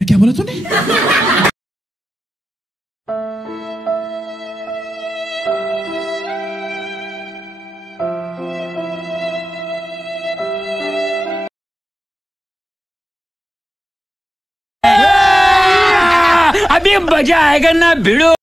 क्या बोला तूने? अभी मजा आएगा ना भिड़ो।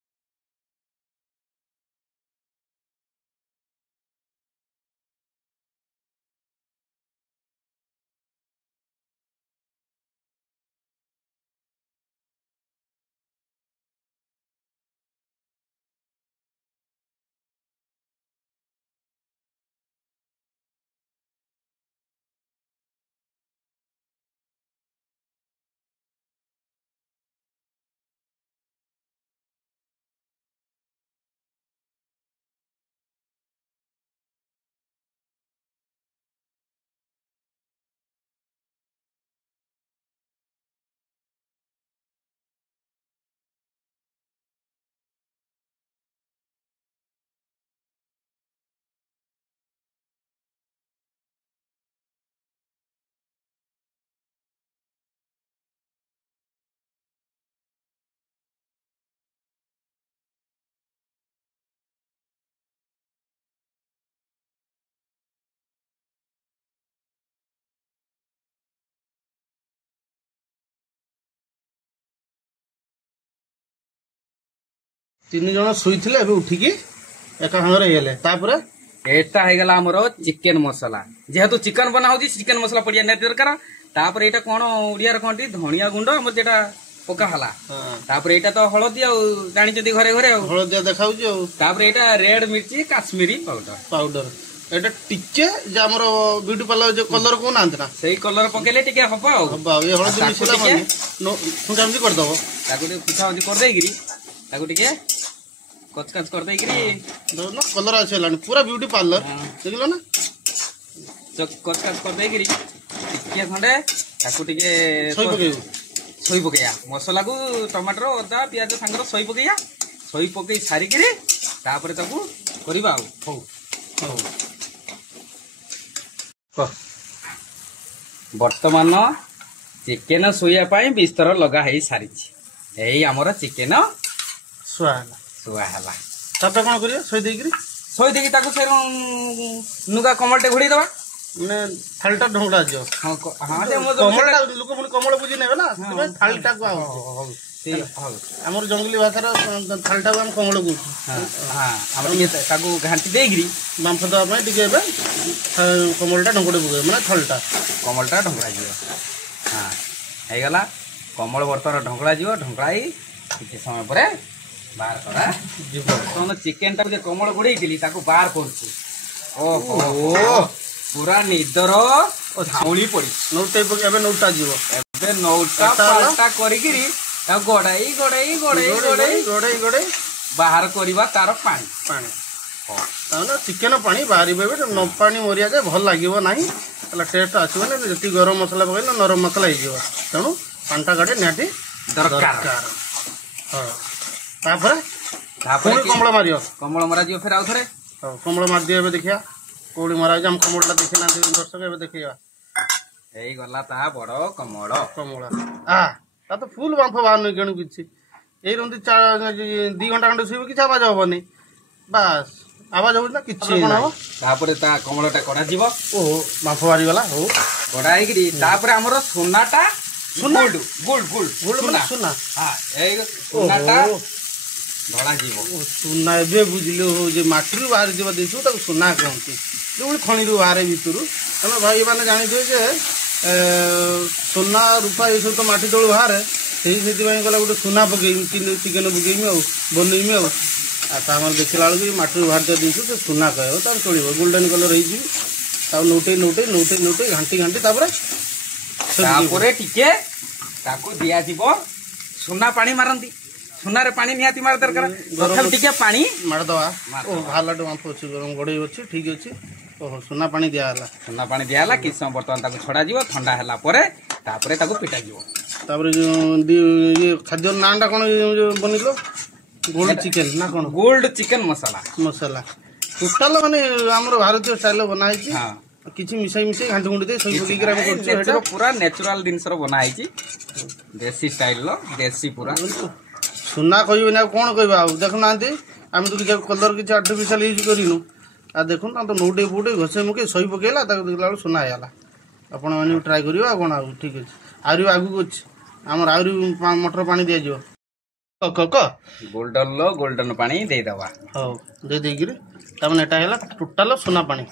तीन जन शुई उठिकी एका सागर एटा हैगला हमरो चिकन मसला जेहेतु चिकन बना होची चिकन मसला पड़िया नै दरकार तापर एटा कोन ओडिया र कोंटी धनिया गुंड हमर जेटा पका हला तापर एटा तो हळदी आ जानि जदी घरे घरे हळदिया देखाउची आ तापर एटा रेड मिर्ची काश्मीरी पाउडर एटा टिके जे हमरो ब्यूटी पार्लर जे कलर को नांत ना सही कलर पकेले टिके हबा ये हळदी मिसला माने फुंडामजी कर दबो ताको फुटा कर देगिरी ताको टिके कचकच कर देगिरी ना कलर आछलानी पूरा ब्यूटी पार्लर देखलो ना कचकच कर देगिरी टिके खंडे ताको टिके सोई पकैया मसला को टमाटर अदा प्याज सांगर सोई पकैया सोई पकई सारी करी तापर ताको करबा हो वर्तमान चिकेन सोया पाई बिस्तर लगा है सारी यही आमर चिकेन सुआ हला तापर कोन करिया सोई देकी ताको फेर नुगा कमलटे घोड़ी दबा ने थालटा ढोंगडा जो हां हां जे मो कमलटा लोक मुनि कमल बुझी नेबे ना से थालटा को आउ हमर जंगली भाषा थालटा को हम कमल बुझ हां हमर ये ताको घांटी देगिरी बांफ दबा पय टिके कमलटा ढोंगडे बुगे माने थालटा कमलटा ढोंगडा जियो हां हे गला कमल वर्तर ढोंगडा जियो ढोंगडाई किछि समय परे बाहर करा जीव तो चिकन टा जे कमल गुडई दिली ताको बाहर करछु ओहो पूरा निदर झाउली पड़ी नौटे एबे नौटा जीव एबे नौटा पाल्टा करिगिरी ता गड़ाई गड़ाई गड़ाई गड़ाई गड़ाई गड़ाई बाहर करबा तार पानी पानी ताना चिकन पानी बाहर बेबे न पानी मोरिया जे भल लागिवो नाही तला टेस्ट आछो ने जति गरम मसला पकैला नरम मसला हिजो तणु पांटा गाडे नेटी दरकार हां तापर कमल मारा जियो फिर आउ थरे कमल मार दियो एबे देखिया कोड़ी मारा हम कमलटा देखि ना दर्शक एबे देखिया एई गला ता बड़ कमल आ ता तो फुल बांफ बाहर नै गणु किछि एई रंदी 2 घंटा खंड सुइबे किछ आवाज होबनी बस आवाज हो ना किछि ना तापर ता कमलटा कढा जीवो ओ बांफ बारी गला हो कढाई गिरी तापर हमरो Sonata gold gold gold gold माने सोना हां एई सोनाटा धड़ा जीवो सोना एबे बुझिलो हो जे माटी बाहर जीव देसु ताको सोना कहंती जो खणी रु बाहर भितरु तने भाई माने जानि दियो जे सोना रूपा ये सब तो माटी तळु बाहर सेही सेति भाई गला गोटे सोना पके चिकन बुगेमी आ बनैमी आ तामर देखिला कि माटी बाहर दे देसु तो सोना कहयो तार चलिबो गोल्डन कलर रही जी ता नोटे नोटे नोटे नोटे घंटी घंटी तापरे टिके ताको दिया जीवो सोना पानी मारंती सुनारे पानी निहाती मार दरकार प्रथम टिके पानी मार दवा ओ भालाडो हम पोछु गरम गडई अछि ठीक अछि ओहो सोना पानी दिया हला कि समय बर्तमान ताको छडा जीवो ठंडा हला परे तापरे ताको पिटा जीवो तापरे ये खाद्य नांडा कोन बनिलो गोल्ड चिकन ना कोन गोल्ड चिकन मसाला टोटल माने हमर भारतीय स्टाइल बनाई छी हां କିଛି ମିଶାଇ ଘାଣ୍ଟି ଗୁଣ୍ଡି ଦେଇ ସହି ପକେଇକି ଆମେ କରୁଛୁ ଏଇଟା ପୁରା ନ୍ୟାଚୁରାଲ ଜିନିଷର ବନା ହେଇଛି ଦେଶୀ ଷ୍ଟାଇଲର ଦେଶୀ ପୁରା ସୁନା କହିବେନି ଆଉ କ'ଣ କହିବା ଆଉ ଦେଖୁନାହାନ୍ତି ଆମେ ତ କିଛି କଲର କିଛି ଆର୍ଟିଫିସିଆଲ ୟୁଜ୍ କରିନୁ ଆଉ ଦେଖୁନ ତ ନଉଟେ ଫୁଟେ ଘଷେ ମୁଖେ ସହି ପକେଇଲା ତାକୁ ଦେଖିଲା ବେଳକୁ ସୁନା ହେଇଗଲା ଆପଣମାନେ ବି ଟ୍ରାଏ କରିବେ ଆଉ କ'ଣ ଆଉ ଠିକ୍ ଅଛି ଆହୁରି ଆଗକୁ ଅଛି ଆମର ଆହୁରି ମଟର ପାଣି ଦିଆଯିବ ଗୋଲ୍ଡେନ ପାଣି ଦେଇଦେବା ହଉ ଦେଇକିରି ତାମାନେ ଏଟା ହେଲା ଟୋଟାଲ ସୁନା ପାଣି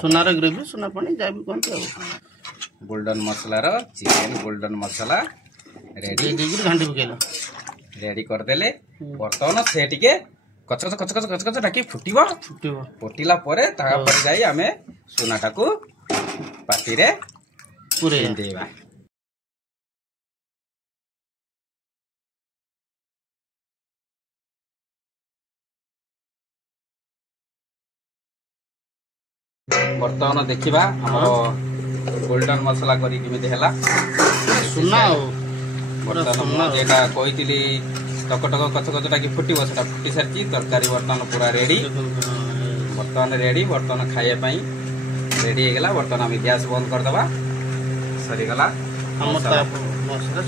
ସୁନାର ଗ୍ରେଭି ସୁନା ପାଣି ଯାହା ବି କୁହନ୍ତି ଆଉ ଗୋଲ୍ଡେନ ମସଲାର ଚିକେନ ଗୋଲ୍ଡେନ ମସଲା ରେଡି ଦେଇକିରି ଘାଣ୍ଟି ପକେଇଲା ରେଡି କରିଦେଲେ ବର୍ତ୍ତମାନ ସେ ଟିକେ କଚକଚ ଡାକି ଫୁଟିବ ଫୁଟିଲା ପରେ ତାପରେ ଯାଇ ଆମେ ସୁନାଟାକୁ ପାଟିରେ ପୁରେଇବା ବର୍ତ୍ତମାନ ଦେଖିବା ଆମର ଗୋଲ୍ଡେନ ମସଲା କରି କେମିତି ହେଲା ସୁନା ଆଉ ବର୍ତ୍ତମାନ ମୁଁ ଯେଟା କହିଥିଲି ଟକ କଚ ଡାକି ଫୁଟିବ ସେଟା ଫୁଟି ସାରିଛି ତରକାରୀ ବର୍ତ୍ତମାନ ପୁରା ରେଡି ବର୍ତ୍ତମାନ ଖାଇବା ପାଇଁ ରେଡି ହେଇଗଲା ବର୍ତ୍ତମାନ ଆମେ ଗ୍ୟାସ୍ ବନ୍ଦ କରିଦେବା ସରିଗଲା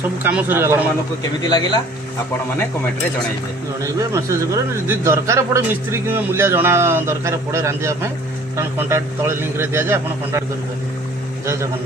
ସବୁ କାମ ସରିଗଲା ଆପଣମାନଙ୍କୁ କେମିତି ଲାଗିଲା ଆପଣ ମାନେ କମେଣ୍ଟରେ ଜଣାଇବେ ମେସେଜ କରେ ଯଦି ଦରକାର ପଡେ ମିସ୍ତ୍ରୀ କିମ୍ବା ମୂଲିଆ ଜଣା ଦରକାର ପଡେ ରାନ୍ଧିବା ପାଇଁ କାରଣ କଣ୍ଟାକ୍ଟ ତଳେ ଲିଙ୍କରେ ଦିଆଯାଏ ଆପଣ କଣ୍ଟାକ୍ଟ କରିପାରିବେ ଜୟ ଜଗନ୍ନାଥ।